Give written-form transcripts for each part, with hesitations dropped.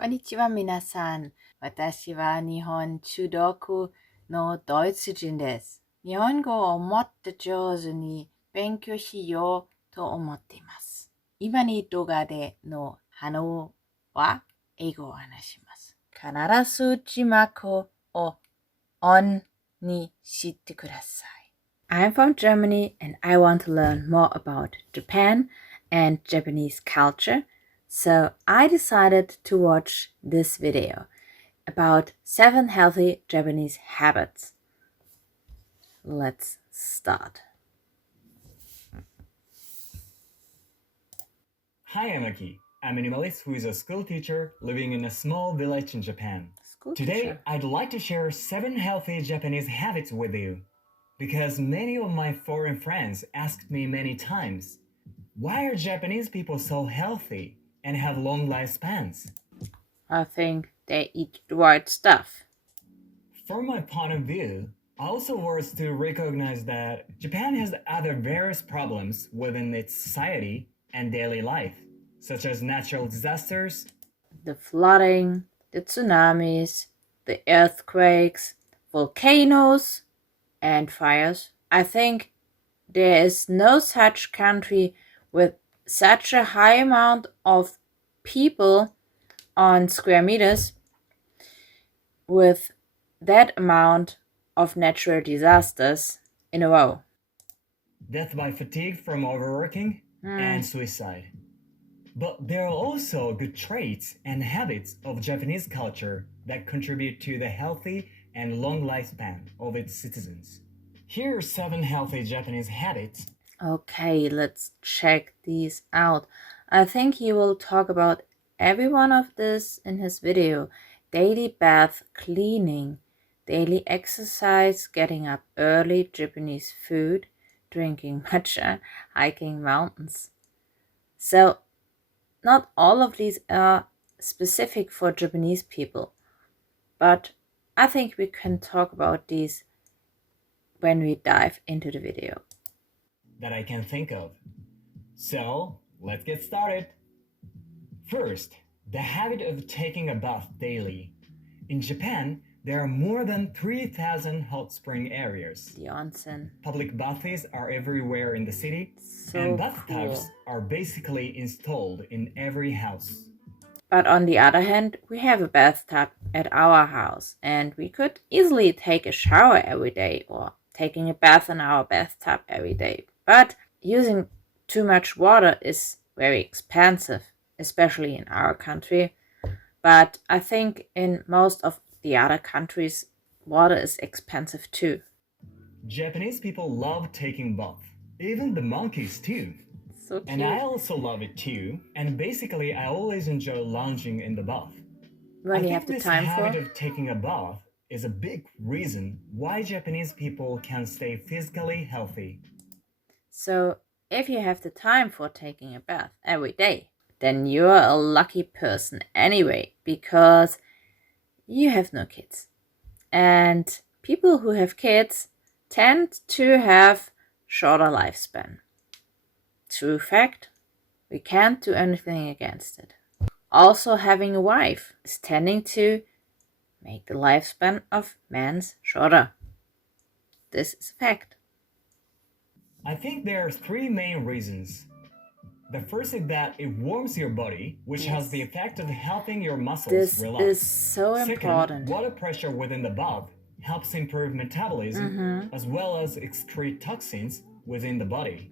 こんにちは、皆さん。私は日本中毒のドイツ人です。日本語をもっと上手に勉強しようと思っています。今に動画での反応は英語を話します。必ず字幕をオンにしてください。I'm from Germany and I want to learn more about Japan and Japanese culture. So I decided to watch this video about 7 healthy Japanese habits. Let's start. Hi, I'm Aki. I'm a minimalist who is a school teacher living in a small village in Japan. Today, I'd like to share 7 healthy Japanese habits with you. Because many of my foreign friends asked me many times, why are Japanese people so healthy and have long lifespans? I think they eat the right stuff. From my point of view, I also want to recognize that Japan has other various problems within its society and daily life, such as natural disasters, the flooding, the tsunamis, the earthquakes, volcanoes, and fires. I think there is no such country with such a high amount of people on square meters with that amount of natural disasters in a row. Death by fatigue from overworking, and suicide. But there are also good traits and habits of Japanese culture that contribute to the healthy and long lifespan of its citizens. Here are 7 healthy Japanese habits. Okay, let's check these out. I think he will talk about every one of this in his video. Daily bath cleaning, daily exercise, getting up early, Japanese food, drinking matcha, hiking mountains. So, not all of these are specific for Japanese people, but I think we can talk about these when we dive into the video. That I can think of. So, let's get started. First, the habit of taking a bath daily. In Japan, there are more than 3,000 hot spring areas. The onsen. Public baths are everywhere in the city, and bathtubs are basically installed in every house. But on the other hand, we have a bathtub at our house, and we could easily take a shower every day or taking a bath in our bathtub every day. But using too much water is very expensive, especially in our country. But I think in most of the other countries, water is expensive too. Japanese people love taking bath. Even the monkeys too. So cute. And I also love it too. And basically, I always enjoy lounging in the bath. When you have the time this for habit of taking a bath is a big reason why Japanese people can stay physically healthy. So if you have the time for taking a bath every day, then you're a lucky person anyway, because you have no kids. And people who have kids tend to have shorter lifespan. True fact, we can't do anything against it. Also, having a wife is tending to make the lifespan of men shorter. This is a fact. I think there are 3 main reasons. The first is that it warms your body, which has the effect of helping your muscles relax. This is so important. Second, water pressure within the bath helps improve metabolism as well as excrete toxins within the body.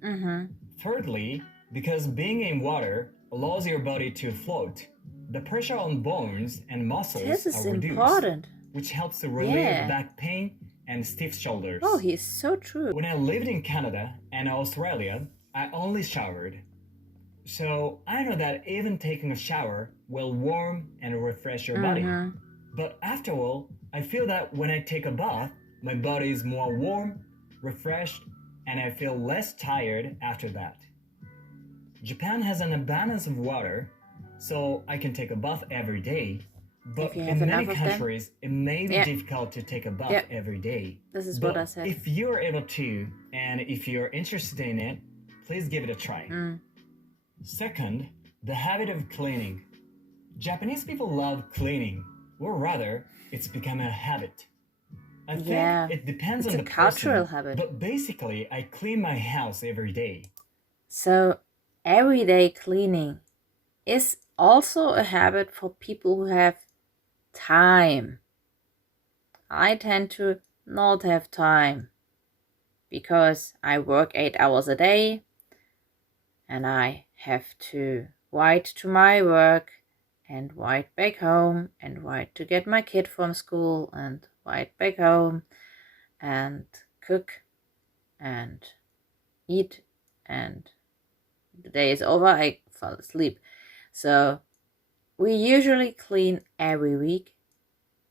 Thirdly, because being in water allows your body to float, the pressure on bones and muscles are reduced, which helps to relieve back pain and stiff shoulders. Oh, he's so true. When I lived in Canada and Australia, I only showered. So I know that even taking a shower will warm and refresh your body. But after all, I feel that when I take a bath, my body is more warm, refreshed, and I feel less tired after that. Japan has an abundance of water, so I can take a bath every day. But in many countries, it may be difficult to take a bath every day. This is what I said. If you're able to, and if you're interested in it, please give it a try. Second, the habit of cleaning. Japanese people love cleaning, or rather, it's become a habit. I think Yeah, it depends it's on a the cultural person, habit. but basically, I clean my house every day. So, everyday cleaning is also a habit for people who have time. I tend to not have time because I work 8 hours a day and I have to write to my work and write back home and write to get my kid from school and write back home and cook and eat, and the day is over, I fall asleep. So we usually clean every week,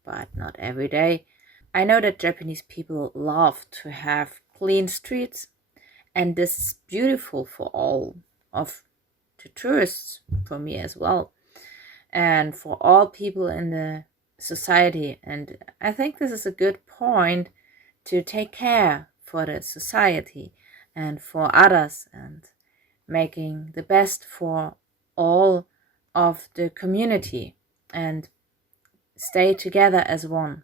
but not every day. I know that Japanese people love to have clean streets, and this is beautiful for all of the tourists, for me as well, and for all people in the society. And I think this is a good point to take care for the society and for others, and making the best for all of the community and stay together as one.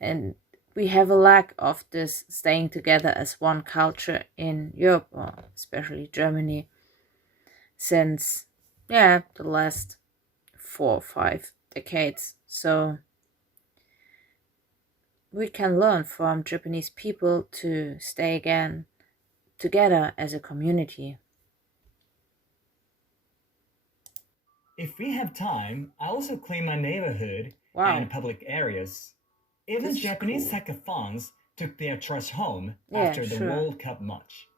And we have a lack of this staying together as one culture in Europe, or especially Germany, since the last 4 or 5 decades. So we can learn from Japanese people to stay again together as a community. If we have time, I also clean my neighborhood Wow, and public areas. Even this is Japanese cool. soccer fans took their trash home Yeah, after the sure. World Cup match.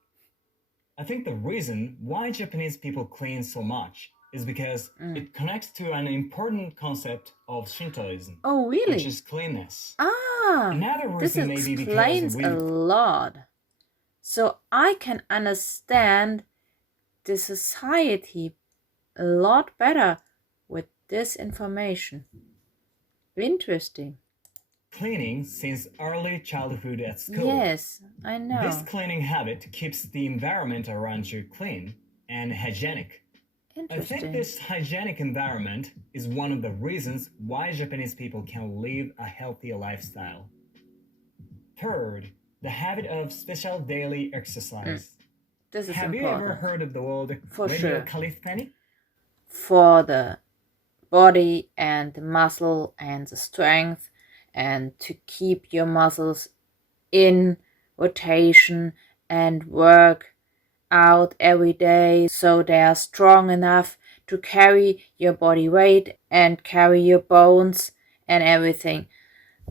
I think the reason why Japanese people clean so much is because it connects to an important concept of Shintoism, Oh, which really? is cleanness. This Another reason may be because explains a lot. So I can understand the society a lot better with this information. Interesting. cleaning since early childhood at school. Yes, I This know. cleaning habit keeps the environment around you clean and hygienic. I think Interesting. this hygienic environment is one of the reasons why Japanese people can live a healthy lifestyle. Third, the habit of special daily exercise. This is Have you ever important. heard of the word For radio sure. calisthenics? For the body and the muscle and the strength, and to keep your muscles in rotation and work out every day so they are strong enough to carry your body weight and carry your bones and everything.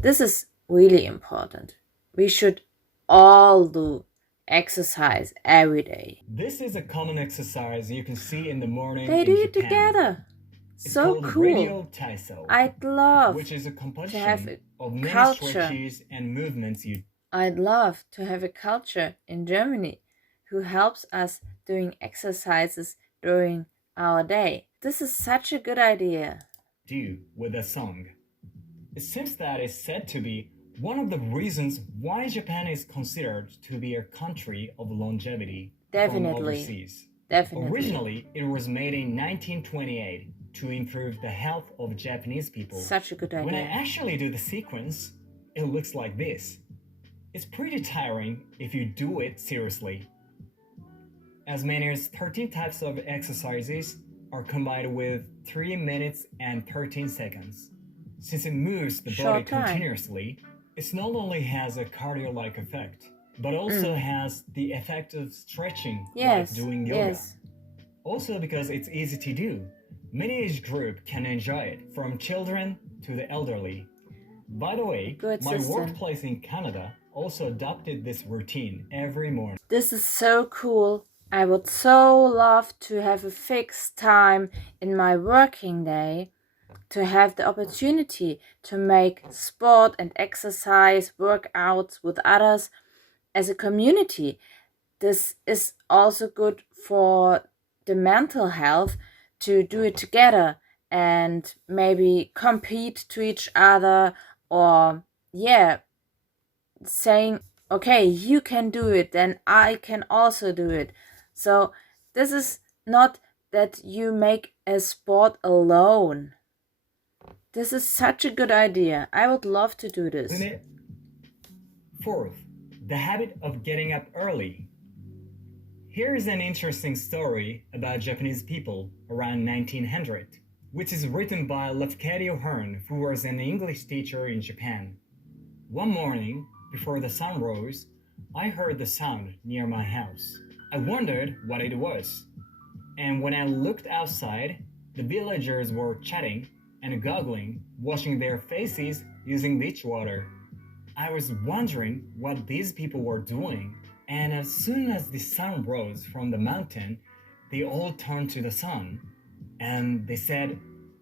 This is really important. We should all do exercise every day. This is a common exercise you can see in the morning They in do it Japan. together. It's So called cool. radio taiso, I'd love which is a to have composition a of many culture. stretches and movements you I'd love to have a culture in Germany who helps us doing exercises during our day. This is such a good idea. do with a song. It seems that it's said to be one of the reasons why Japan is considered to be a country of longevity from Definitely. overseas. Definitely. Originally, it was made in 1928 to improve the health of Japanese people. Such a good When I idea. actually do the sequence, it looks like this. It's pretty tiring if you do it seriously. As many as 13 types of exercises are combined with 3 minutes and 13 seconds. Since it moves the body Short time. continuously, it not only has a cardio-like effect, but also has the effect of stretching Yes. like doing yoga. Yes. Also because it's easy to do, many age group can enjoy it, from children to the elderly. By the way, Good my system. workplace in Canada also adopted this routine every morning. This is so cool. I would so love to have a fixed time in my working day to have the opportunity to make sport and exercise workouts with others as a community. This is also good for the mental health to do it together and maybe compete to each other, or saying, okay, you can do it, then I can also do it. So this is not that you make a sport alone. This is such a good idea. I would love to do this. Isn't it? Fourth, the habit of getting up early. Here is an interesting story about Japanese people around 1900, which is written by Lafcadio Hearn, who was an English teacher in Japan. One morning, before the sun rose, I heard the sound near my house. I wondered what it was. And when I looked outside, the villagers were chatting and goggling, washing their faces using beach water. I was wondering what these people were doing, and as soon as the sun rose from the mountain, they all turned to the sun, and they said,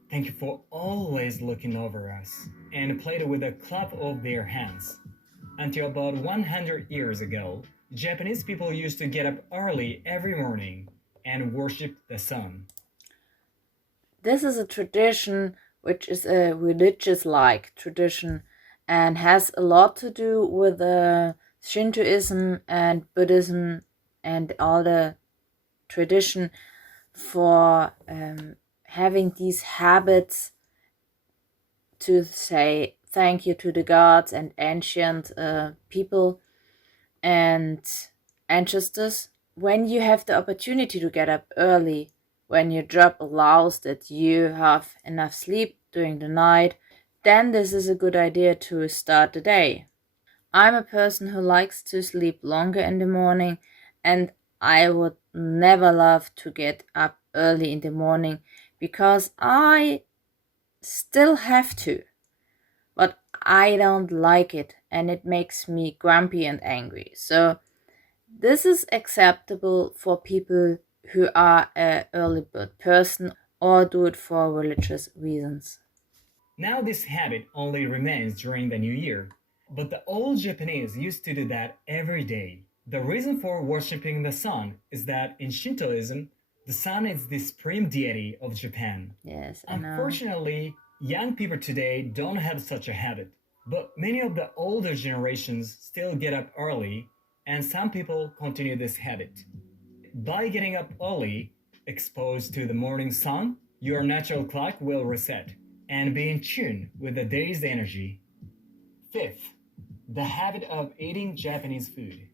"Thank you for always looking over us," and played with a clap of their hands. Until about 100 years ago, Japanese people used to get up early every morning and worship the sun. This is a tradition which is a religious-like tradition and has a lot to do with Shintoism and Buddhism and all the tradition for having these habits to say thank you to the gods and ancient people and ancestors. When you have the opportunity to get up early, when your job allows that you have enough sleep during the night, then this is a good idea to start the day. I'm a person who likes to sleep longer in the morning, and I would never love to get up early in the morning because I still have to. But I don't like it, and it makes me grumpy and angry. So this is acceptable for people who are an early bird person or do it for religious reasons. Now this habit only remains during the new year, but the old Japanese used to do that every day. The reason for worshipping the sun is that in Shintoism, the sun is the supreme deity of Japan. Yes, I know. Unfortunately, young people today don't have such a habit, but many of the older generations still get up early, and some people continue this habit. By getting up early, exposed to the morning sun, your natural clock will reset and be in tune with the day's energy. Fifth, the habit of eating Japanese food.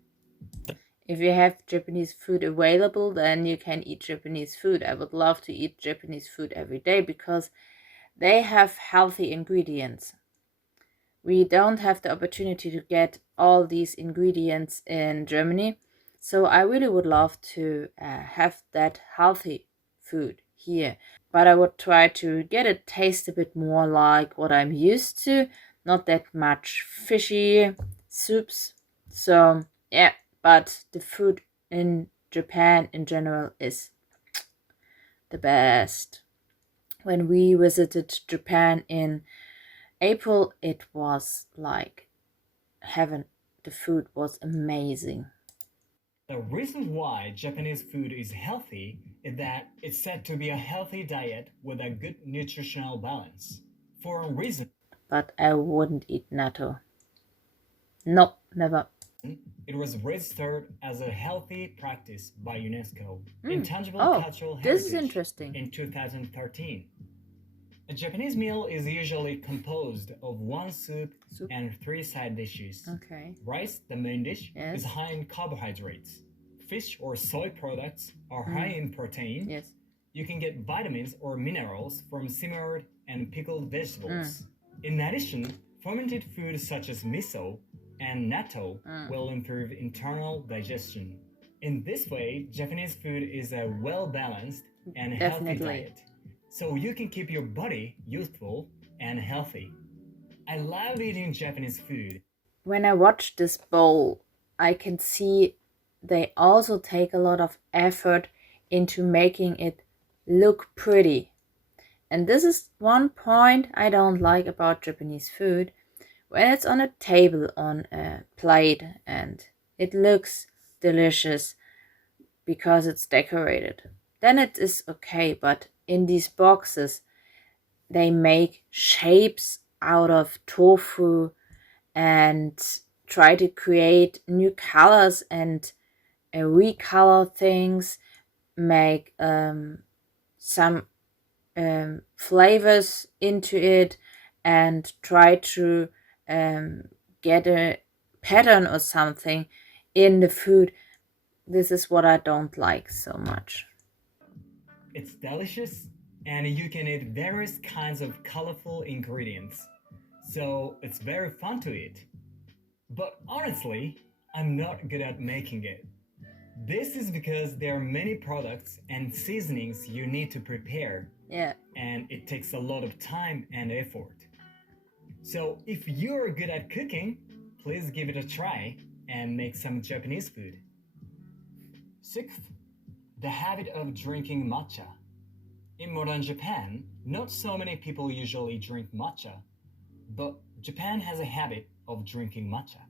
If you have Japanese food available, then you can eat Japanese food. I would love to eat Japanese food every day because they have healthy ingredients. We don't have the opportunity to get all these ingredients in Germany, so I really would love to have that healthy food here. But I would try to get it taste a bit more like what I'm used to, not that much fishy soups. So yeah, but the food in Japan in general is the best. When we visited Japan in April, it was like heaven. The food was amazing. The reason why Japanese food is healthy is that it's said to be a healthy diet with a good nutritional balance. For a reason, But I wouldn't eat natto. No, never. it was registered as a healthy practice by UNESCO, Intangible Oh, Cultural this is Heritage, interesting. in 2013. A Japanese meal is usually composed of one soup Soup. and three side dishes. Okay. Rice, the main dish, Yes. is high in carbohydrates. Fish or soy products are high in protein. Yes. You can get vitamins or minerals from simmered and pickled vegetables. In addition, fermented foods such as miso and natto will improve internal digestion. In this way, Japanese food is a well-balanced and healthy Definitely. diet, so you can keep your body youthful and healthy. I love eating Japanese food. When I watch this bowl, I can see they also take a lot of effort into making it look pretty. And this is one point I don't like about Japanese food. When it's on a table, on a plate, and it looks delicious because it's decorated, then it is okay. But in these boxes, they make shapes out of tofu and try to create new colors and recolor things, make some flavors into it, and try to get a pattern or something in the food. This is what I don't like so much. It's delicious, and you can eat various kinds of colorful ingredients, so it's very fun to eat. But honestly, I'm not good at making it. This is because there are many products and seasonings you need to prepare, Yeah. and it takes a lot of time and effort. So if you're good at cooking, please give it a try and make some Japanese food. Sixth, the habit of drinking matcha. In modern Japan, not so many people usually drink matcha, but Japan has a habit of drinking matcha.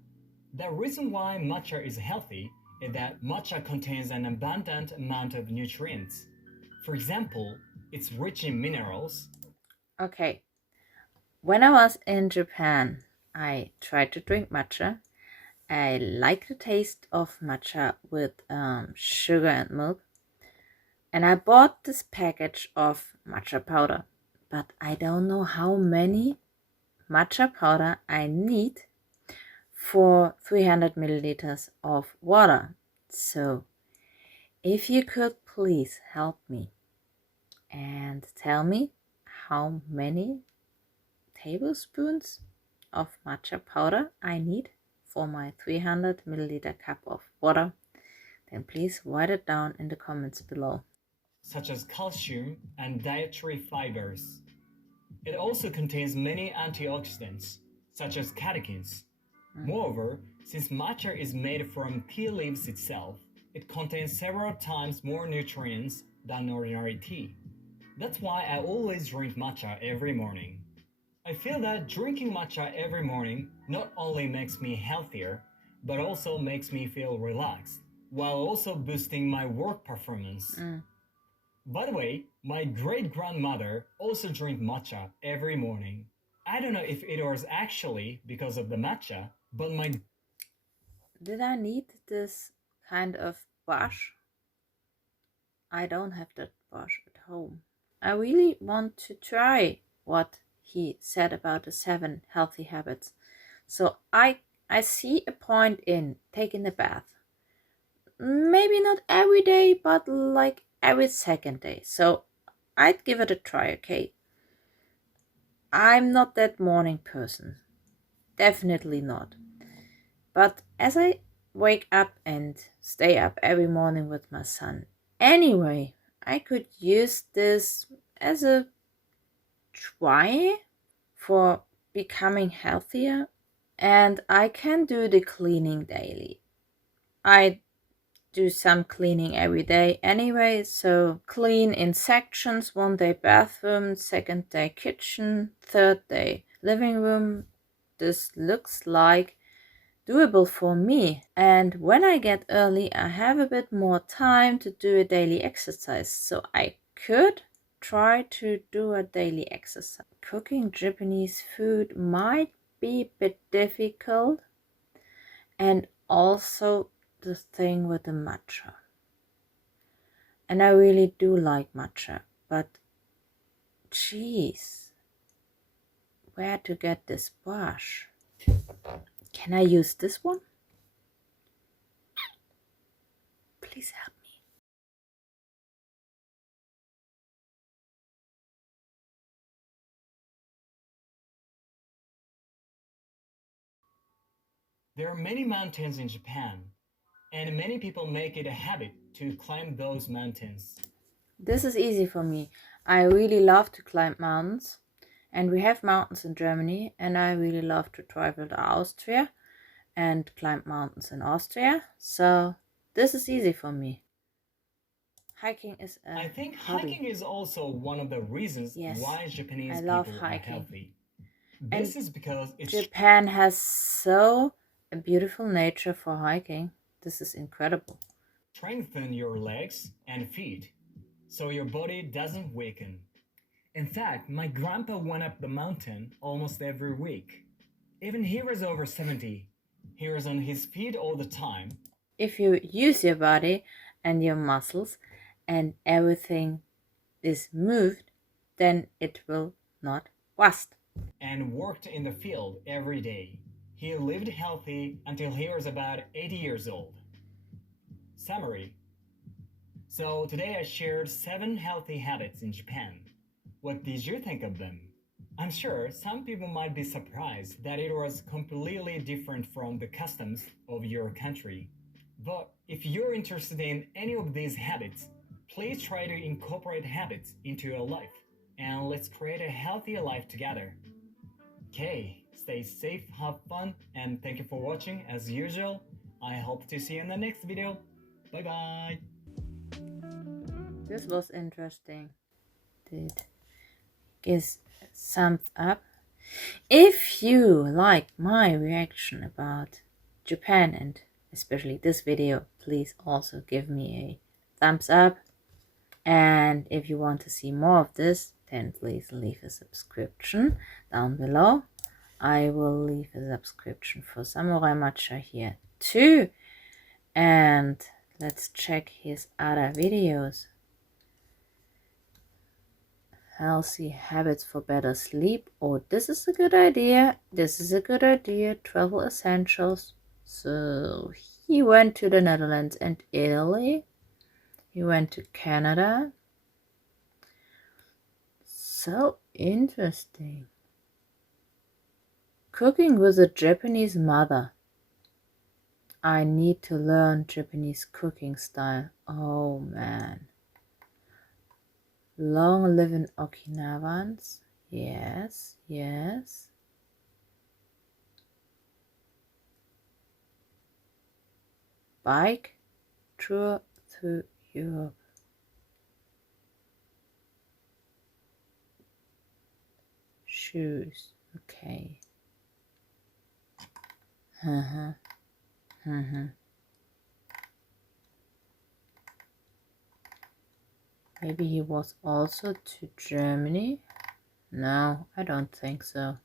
The reason why matcha is healthy is that matcha contains an abundant amount of nutrients. For example, it's rich in minerals. Okay. When I was in Japan, I tried to drink matcha. I like the taste of matcha with sugar and milk. And I bought this package of matcha powder. But I don't know how many matcha powder I need for 300 milliliters of water. So if you could please help me and tell me how many tablespoons of matcha powder I need for my 300 milliliter cup of water, then please write it down in the comments below. Such as calcium and dietary fibers. It also contains many antioxidants, such as catechins. Moreover, since matcha is made from tea leaves itself, it contains several times more nutrients than ordinary tea. That's why I always drink matcha every morning. I feel that drinking matcha every morning not only makes me healthier, but also makes me feel relaxed, while also boosting my work performance. By the way, my great grandmother also drank matcha every morning. I don't know if it was actually because of the matcha, but my Did I need this kind of brush? I don't have that brush at home. I really want to try what he said about the 7 healthy habits. So I see a point in taking a bath. Maybe not every day, but like every second day. So I'd give it a try, okay? I'm not that morning person. Definitely not. But as I wake up and stay up every morning with my son, anyway, I could use this as a try for becoming healthier, and I can do the cleaning daily. I do some cleaning every day anyway, so clean in sections: 1 day bathroom, 2nd day kitchen, 3rd day living room. This looks like doable for me, and when I get early I have a bit more time to do a daily exercise, so I could try to do a daily exercise. Cooking Japanese food might be a bit difficult, and also the thing with the matcha. And I really do like matcha, but geez, where to get this brush? Can I use this one? Please help me. There are many mountains in Japan, and many people make it a habit to climb those mountains. This is easy for me. I really love to climb mountains, and we have mountains in Germany, and I really love to travel to Austria and climb mountains in Austria. So this is easy for me. Hiking is a I think hobby. hiking is also one of the reasons Yes, why Japanese I love people are hiking. healthy. This is because it's Japan has so a beautiful nature for hiking. This is incredible. strengthen your legs and feet so your body doesn't weaken. In fact, my grandpa went up the mountain almost every week. Even he was over 70. He was on his feet all the time. If you use your body and your muscles and everything is moved, then it will not rust. and worked in the field every day. He lived healthy until he was about 80 years old. Summary. So today I shared 7 healthy habits in Japan. What did you think of them? I'm sure some people might be surprised that it was completely different from the customs of your country. But if you're interested in any of these habits, please try to incorporate habits into your life and let's create a healthier life together. Okay, stay safe, have fun, and thank you for watching as usual. I hope to see you in the next video. Bye bye. This was interesting. Did give thumbs up. If you like my reaction about Japan and especially this video, please also give me a thumbs up. And if you want to see more of this, then please leave a subscription down below. I will leave a subscription for Samurai Matcha here too. And let's check his other videos. Healthy habits for better sleep. Oh, this is a good idea. This is a good idea. Travel essentials. So he went to the Netherlands and Italy. He went to Canada. So interesting. Cooking with a Japanese mother. I need to learn Japanese cooking style. Oh man. Long living Okinawans. Yes, yes. Bike tour through Europe. Shoes. Okay. Maybe he was also to Germany? No, I don't think so.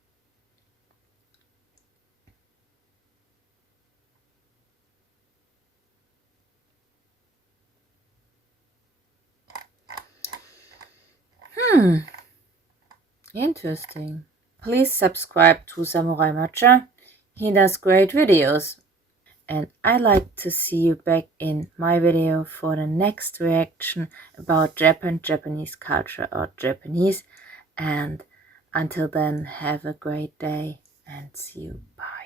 Interesting. Please subscribe to Samurai Matcha. He does great videos. And I'd like to see you back in my video for the next reaction about Japan, Japanese culture or Japanese. And until then, have a great day and see you. Bye.